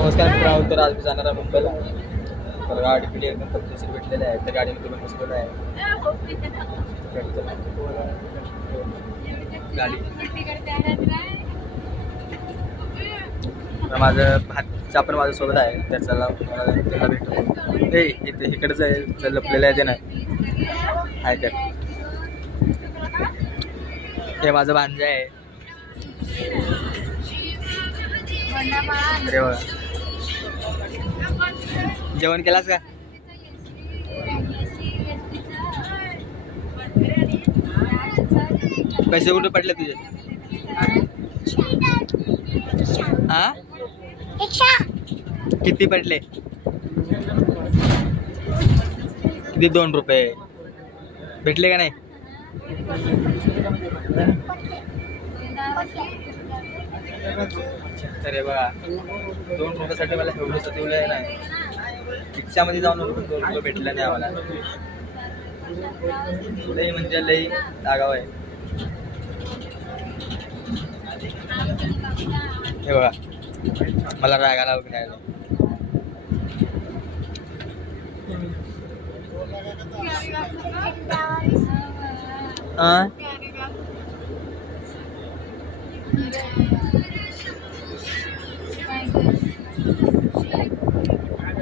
नमस्कार मित्रांनो, तर आज मी जाणार आहे मुंबईला. तर गाडी पिढी एकदम पद्धतशीर भेटलेली आहे. त्या गाडीमध्ये पण बसलेलं आहे. गाडी माझं भातचा पण माझ्यासोबत आहे. त्याला त्याला भेटतो हे इथे इकडचं आहे, लपलेलं आहे ते नाही आहे तर हे माझं भांजा आहे. अरे बघा, जेवण केलास का? पैसे कुठे पडले तुझे? हा, किती पडले? किती? 2 रुपये भेटले का नाही? अरे बघा, 2 रुपयासाठी मला एवढं सजवलं नाही. रिक्षामध्ये जाऊन 2 रुपये भेटले नाही आम्हाला. लई म्हणजे लई आगाव आहे. हे बघा, मला राग आला फिरायला.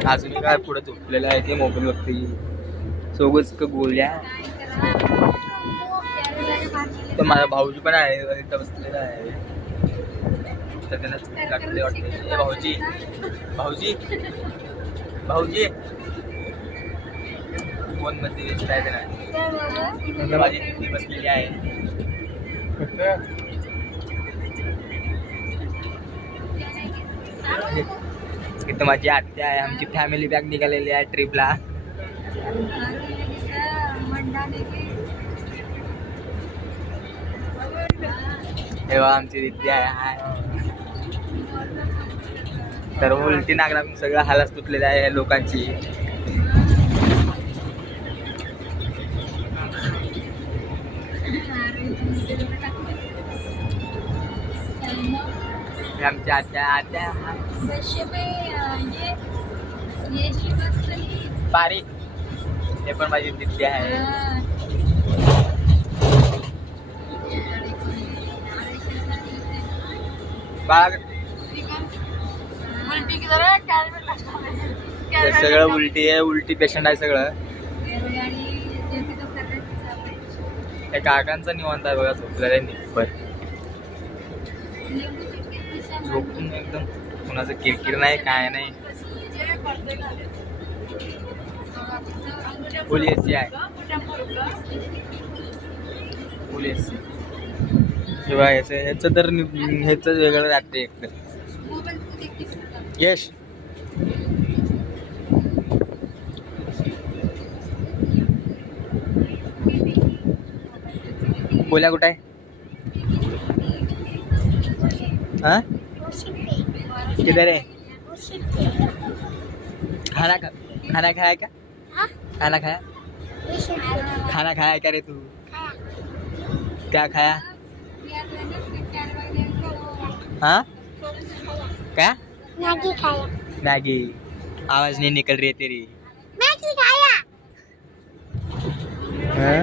अजून काय पुढे झोपलेलं आहे ते मोबाईल बघते. सोबत गोळ्या. तर माझा भाऊजी पण आहे, इथं बसलेला आहे. तर त्यांना लागले वाटते. भाऊजी भाऊजी भाऊजी फोन मध्ये व्यस्त आहे त्यांना. माझी ती बसलेली आहे. इथं माझी आत्या आहे. आमची फॅमिली बॅग निघालेली आहे ट्रिपला. तेव्हा आमची विद्या आहे. तर उलटी नागरा सगळं हालत तुटलेलं आहे लोकांची. आमच्या आत्या आत्या पारी. हे पण माझी विद्या आहे. बाग सगळं उलटी आहे. उलटी पेशंट आहे सगळं. त्या काकांचा निवांत आहे बघा, झोपलेला निब्बर झोपून एकदम. कुणाचं किरकिर नाही, काय नाही. फुल एसी आहे, फुल एसी. किंवा ह्याचं तर ह्याचं वेगळं लागते एकदम. यश बोल्या कुठं आहे? हाँ, किधर है? खाना खाया क्या? खाना खाया? खाना खाया क्या रे तू? क्या खाया? हाँ, क्या? मैगी खाया. मैगी. आवाज नहीं निकल रही है तेरी. मैगी खाया. हाँ?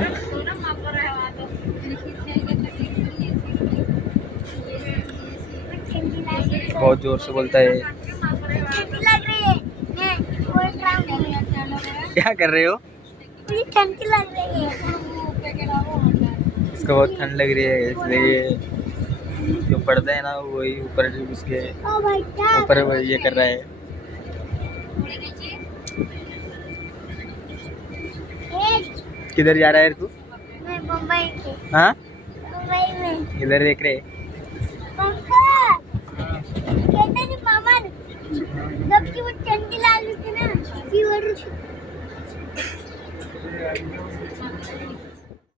बहुत जोर से बोलता है. लग रही है. क्या कर रहे हो? ठंडी लग रही है. इसको बहुत ठंड लग रही है, इसलिए जो पर्दा है ना वही ऊपर उसके ऊपर ये कर रहा है. किधर जा रहा है तू? मैं मुंबई. हाँ, मुंबई में. इधर देख रहे.